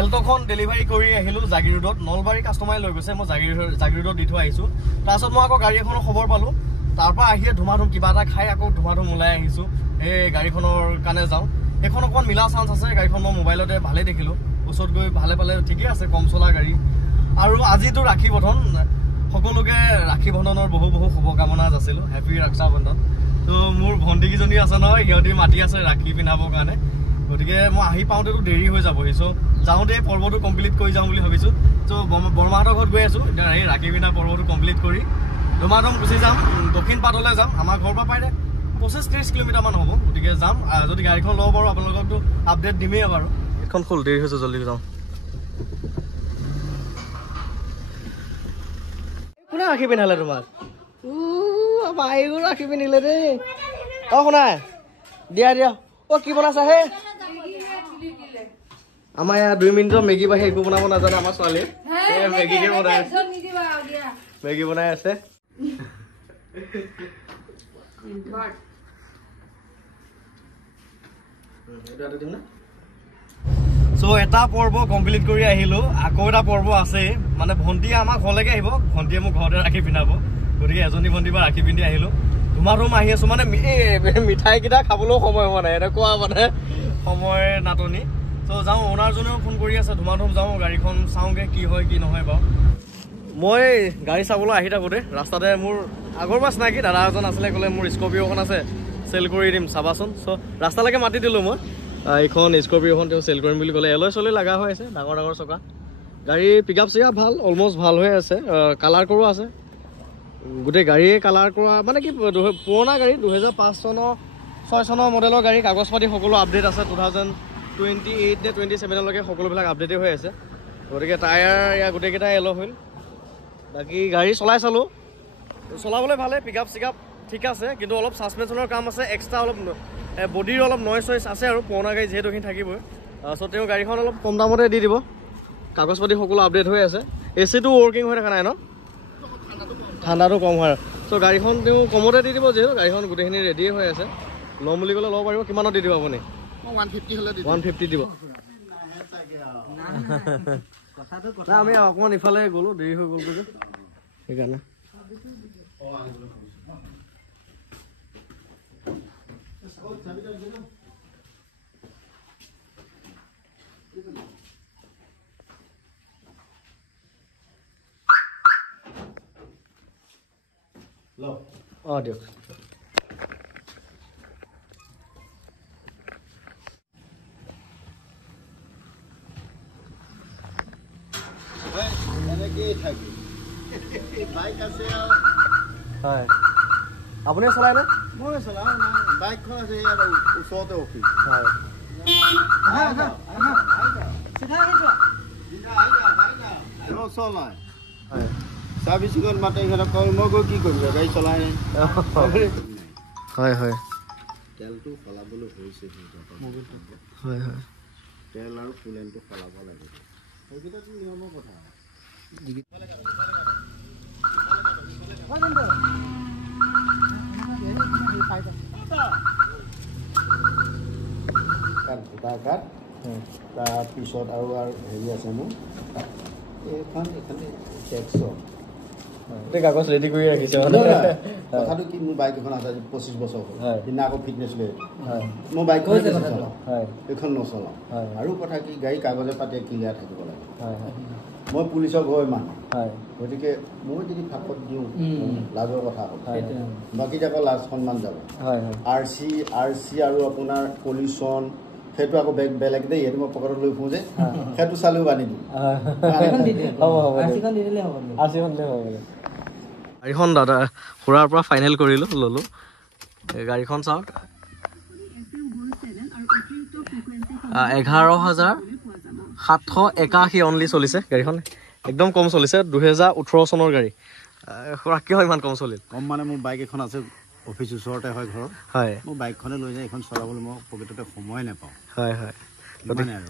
এল্টখন delivery কৰি আহিলোঁ জাগিৰ ৰোডত নলবাৰী কাষ্টমাৰে লৈ গৈছে মই জাগিৰ ৰোডত দি থৈ আহিছোঁ তাৰপিছত মই আকৌ গাড়ী এখনৰ খবৰ পালোঁ তাৰপৰা আহিয়ে ধুমাধুম কিবা এটা খাই আকৌ ধুমাধুম ওলাই আহিছোঁ এই গাড়ীখনৰ কাৰণে যাওঁ সেইখন অকণমান মিলা চান্স আছে গাড়ীখন মই মোবাইলতে ভালেই দেখিলোঁ ওচৰত গৈ ভালে পালে ঠিকেই আছে কম চলা গাড়ী আৰু আজিতো ৰাখী বন্ধন সকলোকে ৰাখী বন্ধনৰ বহু শুভকামনা যাচিলোঁ হেপী ৰক্ষা বন্ধন তো মোৰ ভণ্টিকেইজনী আছে নহয় সিহঁতি মাতি আছে ৰাখী পিন্ধাবৰ কাৰণে গতিকে মই আহি পাওঁতেতো দেৰি হৈ যাবহি চ' যাওঁতে পৰ্বটো কমপ্লিট কৰি যাওঁ বুলি ভাবিছোঁ ত' বৰমাহঁতৰ ঘৰত গৈ আছোঁ এতিয়া এই ৰাখী পিন্ধা পৰ্বটো কমপ্লিট কৰি ধুমাধুম গুচি যাম দক্ষিণ পাটলৈ যাম আমাৰ ঘৰৰ পৰা প্ৰায় 25-30 কিলোমিটাৰমান হ'ব গতিকে যাম যদি গাড়ীখন ল'ব পাৰোঁ আপোনালোককতো আপডেট দিমেই বাৰু এইখন খোল দেৰি হৈছে জল্দি যাওঁ কোনে ৰাখি পিন্ধালে তোমাক মাইও ৰাখি পিন্ধিলে দেই অ শুনাই দিয়া কি বনাইছা হে আমাৰ ইয়াত 2 মিনিটৰ মেগী বাহিৰে একো বনাব নাজানে আমাৰ ছোৱালী মেগীকে বনাই মেগী বনাই আছে চ' এটা পৰ্ব কমপ্লিট কৰি আহিলোঁ আকৌ এটা পৰ্ব আছে মানে ভণ্টিয়ে আমাৰ ঘৰলৈকে আহিব ভণ্টিয়ে মোক ঘৰতে ৰাখি পিন্ধাব গতিকে এজনী ভণ্টি বা ৰাখি পিন্ধি আহিলোঁ ধুমাধুম আহি আছোঁ মানে মিঠাইকেইটা খাবলৈও সময় হোৱা নাই এনেকুৱা মানে সময় নাটনি চ' যাওঁ অ'নাৰজনেও ফোন কৰি আছে ধুমাধুম যাওঁ গাড়ীখন চাওঁগৈ কি হয় কি নহয় বাৰু মই গাড়ী চাবলৈ আহি থাকোঁতে ৰাস্তাতে মোৰ আগৰ পৰা চিনাকি দাদা এজন আছিলে ক'লে মোৰ স্কৰ্পিঅ'খন আছে চেল কৰি দিম চাবাচোন চ' ৰাস্তালৈকে মাতি দিলোঁ মই এইখন স্কৰ্পিঅ'খন তেওঁ চেল কৰিম বুলি ক'লে এলয় চলৈ লগা হৈ আছে ডাঙৰ চকা গাড়ী পিক আপ চিক আপ ভাল অলমষ্ট ভাল হৈ আছে কালাৰ কৰোৱা আছে গোটেই গাড়ীয়ে কালাৰ কৰা মানে কি পুৰণা গাড়ী 2005 চনৰ 6 চনৰ মডেলৰ গাড়ী কাগজ পাতি সকলো আপডেট আছে 2028 নে 27লৈকে সকলোবিলাক আপডেটেই হৈ আছে গতিকে টায়াৰ ইয়াৰ গোটেইকেইটাই এল হ'ল বাকী গাড়ী চলাই চালোঁ চলাবলৈ ভালে পিক আপ চিক আপ ঠিক আছে কিন্তু অলপ ছাছপেনশ্যনৰ কাম আছে এক্সট্ৰা অলপ বডিৰ অলপ নইজ আছে আৰু পুৰণা গাড়ী যিহেতু এইখিনি থাকিবই চ' তেওঁ গাড়ীখন অলপ কম দামতে দি দিব কাগজ পাতি সকলো আপডেট হৈ আছে এচিটো ৱৰ্কিং হৈ থকা নাই ন ঠাণ্ডাটো কম হয় চ' গাড়ীখন তেওঁ কমতে দি দিব যিহেতু গাড়ীখন গোটেইখিনি ৰেডিয়ে হৈ আছে ল'ম বুলি ক'লে ল'ব পাৰিব কিমানত দি দিব আপুনি 150 দিব আমি অকণমান ইফালে গ'লোঁ দেৰি হৈ গ'ল যে সেইকাৰণে অঁ দিয়ক হয় আপুনি চলাই নে মই চলাওঁ বাইকখন আছে ওচৰতে অফিচ হয় চাৰ্ভিচিঙত মাতে সিহঁতক কওঁ মই গৈ কি কৰিম গাড়ী চলাই হয় হয় তেলটো সলাবলৈ হৈছে হয় হয় তেল আৰু কুলেনটো সলাব লাগিব সেইকেইটাতো নিয়মৰ কথা ভোটাৰ কাৰ্ড তাৰপিছত আৰু হেৰি আছে মোৰ এইখানে টেক্সৰ গোটেই কাগজ ৰেডি কৰি ৰাখিছে কথাটো কি মোৰ বাইক এখন আছে 25 বছৰ হ'ল সিদিনা আকৌ ফিটনেছ লৈ মই বাইকখন এইখন নচলাওঁ আৰু কথা কি গাড়ী কাগজে পাতিয়ে ক্লিয়াৰ থাকিব লাগে মই পুলিচৰ ঘৰ মানুহ গতিকে মই যদি ফাঁকত দিওঁ লাজৰ কথা হ'ল বাকী আকৌ লাজ সন্মান যাব আৰ চি আৰু আপোনাৰ পলিউশ্যন সেইটো আকৌ বেলেগ দেই সেইটো মই পকেটত লৈ ফুৰোঁ যে সেইটো চালেও বান্ধি দিওঁ গাড়ীখন দাদা খুৰাৰ পৰা ফাইনেল কৰিলোঁ ল'লোঁ গাড়ীখন চাওক 11,781 অনলি চলিছে গাড়ীখন একদম কম চলিছে 2018 চনৰ গাড়ী খুৰা কিয় ইমান কম চলিল কম মানে মোৰ বাইক এখন আছে অফিচ ওচৰতে হয় ঘৰৰ হয় মই বাইকখনে লৈ যাই এখন চলাবলৈ মই পকেটতে সময় নাপাওঁ হয় হয়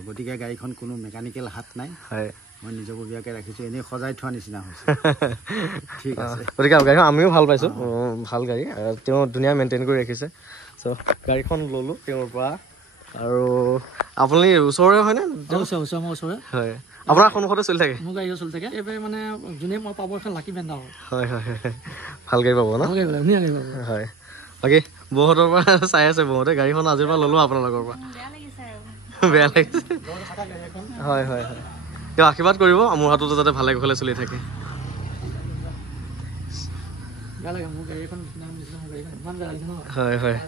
গতিকে গাড়ীখন কোনো মেকানিকেল হাত নাই হয় মই নিজববীয়াকৈ ৰাখিছোঁ এনেই সজাই থোৱা নিচিনা হৈছে ঠিক আছে গতিকে গাড়ীখন আমিও ভাল পাইছোঁ ভাল গাড়ী তেওঁ ধুনীয়া মেইনটেইন কৰি ৰাখিছে চ' গাড়ীখন ল'লোঁ তেওঁৰ পৰা আৰু আপুনি ওচৰৰে হয়নে? হয়, আপোনাৰ সন্মুখতে চলি থাকে? মোৰ গাড়ী চলি থাকে এইবাৰ মানে যোনে মই পাব এখন লাকি বেণ্ডা হয় হয় হয় ভাল গাড়ী পাব ন? হয় বাকী বৌহঁতৰ পৰা চাই আছে বৌহঁতে গাড়ীখন আজিৰ পৰা ল'লো আপোনালোকৰ পৰা বেয়া লাগিছে হয় হয় হয় তেওঁ আশীৰ্বাদ কৰিব মোৰ হাততো যাতে ভালে কুশলে চলি থাকে হয় হয়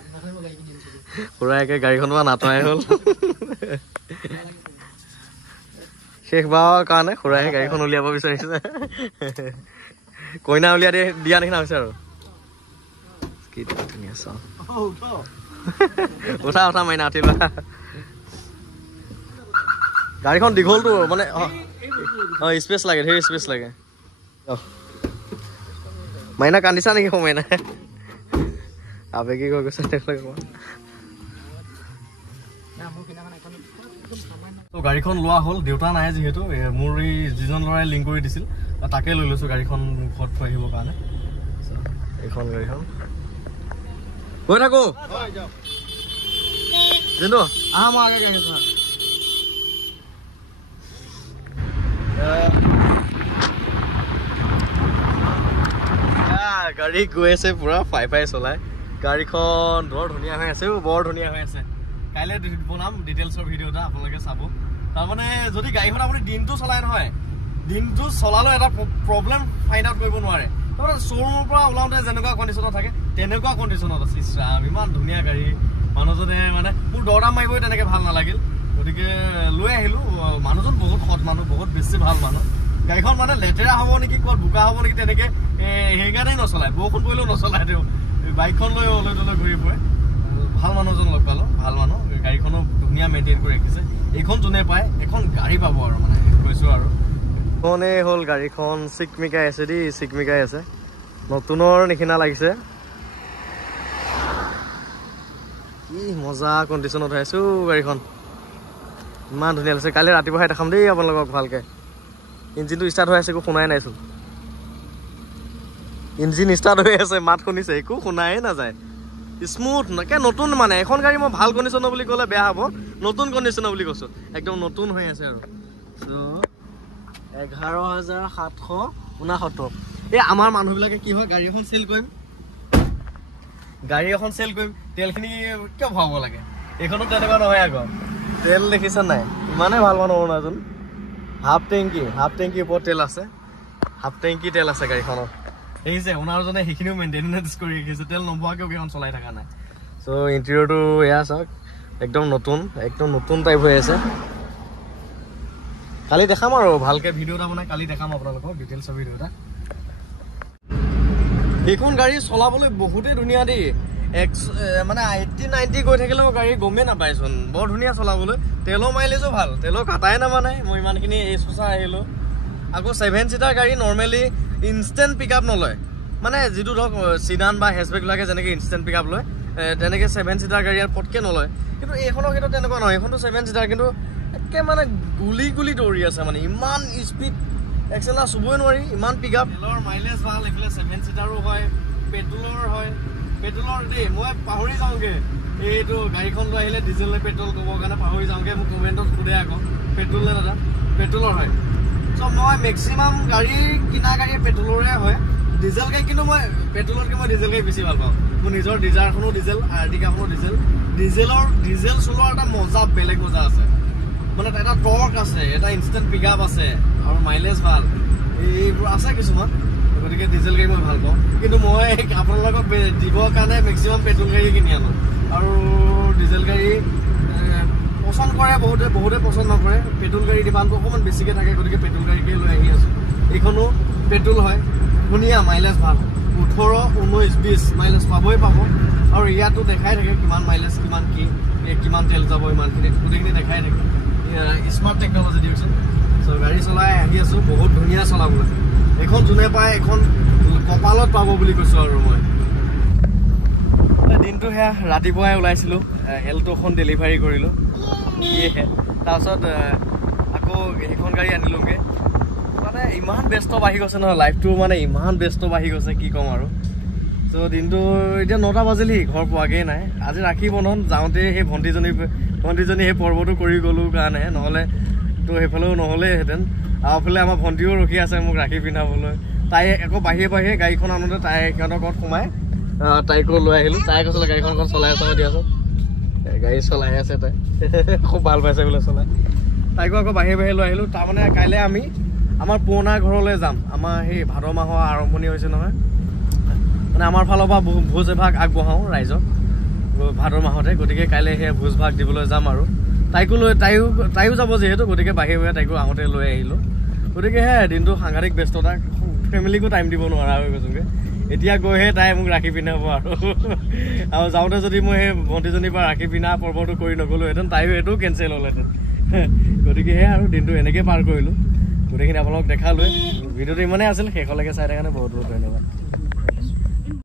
পুৰা একে গাড়ীখন পৰা নাটৰাই হ'ল শেষবাৰৰ কাৰণে খুৰাইহে গাড়ীখন উলিয়াব বিচাৰিছে কইনা উলিয়াই দিয়া নিচিনা হৈছে আৰু কি ধুনীয়া চাওঁ উঠা উঠা মাইনা উঠি লোৱা গাড়ীখন দীঘলটো মানে অঁ স্পেচ লাগে ধেৰ স্পেচ লাগে মাইনা কান্দিছা নেকি মাইনা আবেগি হৈ গৈছে গাড়ীখন লোৱা হ'ল দেউতা নাই যিহেতু মোৰ এই যিজন ল'ৰাই লিংক কৰি দিছিল তাকে লৈ লৈছোঁ গাড়ীখন মুখত থৈ আহিবৰ কাৰণে এইখন গাড়ীখন গৈ থাকো জিন্তু আহা মই আগে গাড়ী আছোঁ গাড়ী গৈ আছে পুৰা ফাই ফাই চলাই গাড়ীখন বৰ ধুনীয়া হৈ আছে বৰ ধুনীয়া হৈ আছে কাইলৈ বনাম ডিটেইলছৰ ভিডিঅ' এটা আপোনালোকে চাব তাৰমানে যদি গাড়ীখন আপুনি দিনটো চলাই নহয় দিনটো চলালেও এটা প্ৰব্লেম ফাইণ্ড আউট কৰিব নোৱাৰে শ্ব'ৰুমৰ পৰা ওলাওঁতে যেনেকুৱা কণ্ডিশ্যনত থাকে তেনেকুৱা কণ্ডিশ্যনত আছে ইছৰাম ইমান ধুনীয়া গাড়ী মানুহজনে মানে মোৰ দৰদাম মাৰিবই তেনেকৈ ভাল নালাগিল গতিকে লৈ আহিলোঁ মানুহজন বহুত সৎ মানুহ বহুত বেছি ভাল মানুহ গাড়ীখন মানে লেতেৰা হ'ব নেকি ক'ত বোকা হ'ব নেকি তেনেকৈ সেইকাৰণেই নচলায় বৰষুণ পৰিলেও নচলায় তেওঁ বাইকখন লৈ অলৈ তলৈ ঘূৰি ফুৰে ভাল মানুহজন লগ পালোঁ ভাল মানুহ গাড়ীখনো ধুনীয়া মেইনটেইন কৰি ৰাখিছে এইখন যোনে পায় এখন গাড়ী পাব আৰু মানে কৈছোঁ আৰু এইখনেই হ'ল গাড়ীখন চিকমিকাই আছে দেই চিকমিকাই আছে নতুনৰ নিচিনা লাগিছে কি মজা কণ্ডিশ্যনত হৈ আছোঁ গাড়ীখন ইমান ধুনীয়া লাগিছে কাইলৈ ৰাতিপুৱাহে দেখাম দেই আপোনালোকক ভালকৈ ইঞ্জিনটো ষ্টাৰ্ট হৈ আছে একো শুনাই নাইচোন ইঞ্জিন ষ্টাৰ্ট হৈ আছে মাত শুনিছে একো শুনাই নাযায় স্মুথ নাকে নতুন মানে এখন গাড়ী মই ভাল কণ্ডিশ্যনৰ বুলি ক'লে বেয়া হ'ব নতুন কণ্ডিশ্যনৰ বুলি কৈছোঁ একদম নতুন হৈ আছে আৰু 11,769 এই আমাৰ মানুহবিলাকে কি হয় গাড়ী এখন চেল কৰিম তেলখিনি কিয় ভৰাব লাগে এইখনো তেনেকুৱা নহয় আকৌ তেল দেখিছে নাই ইমানেই ভাল মানুহ অৰুণাচল হাফ টেংকি ওপৰত তেল আছে হাফ টেংকি তেল আছে গাড়ীখনত দেখিছে অনাৰজনে সেইখিনিও মেইনটেনেঞ্চ কৰি ৰাখিছে তেল নভৰাকৈও কেইখন চলাই থকা নাই চ' ইণ্টেৰিয়ৰটো এয়া চাওক একদম নতুন টাইপ হৈ আছে কালি দেখাম আৰু ভালকৈ ভিডিঅ' এটা বনাই কালি দেখাম আপোনালোকক ডিটেইলছৰ ভিডিঅ' এটা এইখন গাড়ী চলাবলৈ বহুতেই ধুনীয়া দেই মানে 80-90 গৈ থাকিলেও গাড়ী গমেই নাপায়চোন বৰ ধুনীয়া চলাবলৈ তেলৰ মাইলেজো ভাল তেলৰ কাটাই নামানে মই ইমানখিনি এই চোচা আহিলোঁ আকৌ 7 ছিটাৰ গাড়ী নৰ্মেলি ইনষ্টেণ্ট পিক আপ নলয় মানে যিটো ধৰক চিডান বা হেচবেকবিলাকে যেনেকৈ ইনষ্টেণ্ট পিক আপ লয় তেনেকৈ 7 ছিটাৰ গাড়ী আৰু পটকৈ নলয় কিন্তু এইখনৰ ক্ষেত্ৰত তেনেকুৱা নহয় এইখনটো 7 ছিটাৰ কিন্তু একে মানে গুলি দৌৰি আছে মানে ইমান স্পীড এক্সেলাৰ চুবই নোৱাৰি ইমান পিক আপ তেলৰ মাইলেজ ভাল এইফালে 7 ছিটাৰো হয় পেট্ৰলৰ দেই মই পাহৰি যাওঁগৈ এইটো গাড়ীখন লৈ আহিলে ডিজেল নে পেট্ৰল ক'বৰ কাৰণে পাহৰি যাওঁগৈ মোক কমেণ্টত সোধে আকৌ পেট্ৰল নে দাদা পেট্ৰলৰ হয় চ' মই মেক্সিমাম কিনা গাড়ী পেট্ৰলৰে হয় ডিজেল গাড়ী কিন্তু মই পেট্ৰলতকৈ মই ডিজেল গাড়ী বেছি ভাল পাওঁ মোৰ নিজৰ ডিজাৰখনো ডিজেল আৰ্টিকাখনো ডিজেল চলোৱাৰ এটা বেলেগ মজা আছে মানে এটা টৰ্ক আছে এটা ইনষ্টেণ্ট পিক আপ আছে আৰু মাইলেজ ভাল এইবোৰ আছে কিছুমান গতিকে ডিজেল গাড়ী মই ভাল পাওঁ কিন্তু মই আপোনালোকক দিবৰ কাৰণে মেক্সিমাম পেট্ৰল গাড়ী কিনি আনো আৰু ডিজেল গাড়ী পচন্দ কৰে বহুতে পচন্দ নকৰে পেট্ৰল গাড়ী ডিমাণ্ডটো অকণমান বেছিকৈ থাকে গতিকে পেট্ৰল গাড়ীকে লৈ আহি আছোঁ এইখনো পেট্ৰল হয় ধুনীয়া মাইলেজ ভাল 18-19-20 মাইলেজ পাব আৰু ইয়াতো দেখাই থাকে কিমান মাইলেজ কিমান তেল যাব ইমানখিনি গোটেইখিনি দেখাই থাকে স্মাৰ্ট টেকন'লজি দিয়কচোন চ' গাড়ী চলাই আহি আছোঁ বহুত ধুনীয়া চলাবলৈ এখন যোনে পায় এখন কপালত পাব বুলি কৈছোঁ আৰু মই দিনটো সেয়া ৰাতিপুৱাই ওলাইছিলোঁ এল্টোখন ডেলিভাৰী কৰিলোঁ তাৰপিছত আকৌ সেইখন গাড়ী আনিলোঁগৈ মানে ইমান ব্যস্ত বাঢ়ি গৈছে নহয় লাইফটো মানে ইমান ব্যস্ত বাঢ়ি গৈছে কি ক'ম আৰু চ' দিনটো এতিয়া 9টা বাজিলি ঘৰ পোৱাগৈ নাই আজি ৰাখি বন্ধন যাওঁতে সেই ভণ্টিজনী ভণ্টিজনী সেই পৰ্বটো কৰি গ'লো কাৰণে, নহ'লে তো সেইফালেও নহ'লেহেঁতেন। আৰু ফালে আমাৰ ভণ্টিও ৰখি আছে মোক ৰাখি পিন্ধাবলৈ। তাই আকৌ বাহিৰে বাহিৰে গাড়ীখন আনোতে তাই সিহঁতৰ ঘৰত সোমাই তাইকো লৈ আহিলোঁ। তাই কৈছিলে গাড়ীখন অকণ চলাই চাব দিয়াচোন। গাড়ী চলাই আছে তাই, খুব ভাল পাইছে বোলে চলাই। তাইকো আকৌ বাহিৰে বাহিৰে লৈ আহিলোঁ। তাৰমানে কাইলৈ আমি আমাৰ পুৰণা ঘৰলৈ যাম। আমাৰ সেই ভাদ মাহৰ আৰম্ভণি হৈছে নহয়, মানে আমাৰ ফালৰ পৰা ভোজ এভাগ আগবঢ়াওঁ ৰাইজক ভাদ মাহতে। গতিকে কাইলৈ সেই ভোজ ভাগ দিবলৈ যাম আৰু তাইকো লৈ তাইও যাব যিহেতু, গতিকে বাহিৰে বাহিৰে তাইকো আহোঁতে লৈ আহিলোঁ। গতিকে সেয়াই দিনটো সাংঘাতিক ব্যস্ততা, ফেমিলিকো টাইম দিব নোৱাৰা হৈ গৈছোঁগৈ। এতিয়া গৈহে তাই মোক ৰাখি পিন্ধাব আৰু যাওঁতে যদি মই সেই ভণ্টিজনীৰ পৰা ৰাখি পিন্ধা পৰ্বটো কৰি নগ'লোহেঁতেন, তাইও এইটোও কেঞ্চেল হ'লহেঁতেন। গতিকে সেয়াই আৰু দিনটো এনেকৈ পাৰ কৰিলোঁ। গোটেইখিনি আপোনালোক দেখালোৱে। ভিডিঅ'টো ইমানেই আছিল, শেষলৈকে চাই থকাৰ কাৰণে বহুত বহুত ধন্যবাদ।